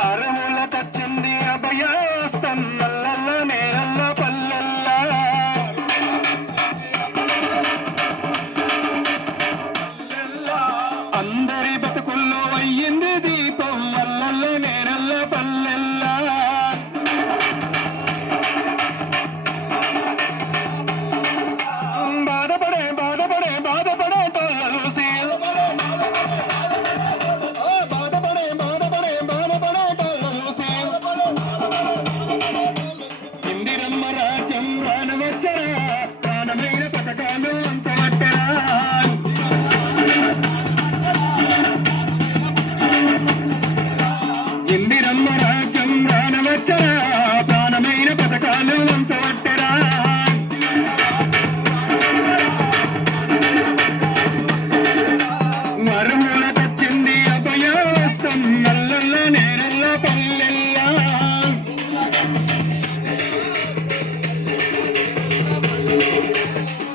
అర్హులకొచ్చింది అభయస్తం నల్లల్ల నేరల్ల పల్లెల్లా అందరి బతుకుల్లో అయ్యింది దీపం వల్లల్ల నేరల్ల పల్లెల్లా బాధపడే బాధపడే బాధపడే పల్లెలు బాధపడే బాధపడే బాధపడే పల్లెలు ఇందిరమ్మ రాజ్యం రానవచ్చరా ప్రాణమైన పథకాలు వంచవట్టరా ఇందిరమ్మ రాజ్యం రానవచ్చరా ప్రాణమైన పథకాలు వంచవట్టరా అర్హులకొచ్చింది అభయస్తం నల్లల్ల నేరల్ల పల్లెల్లా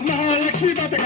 మహాలక్ష్మి పథకం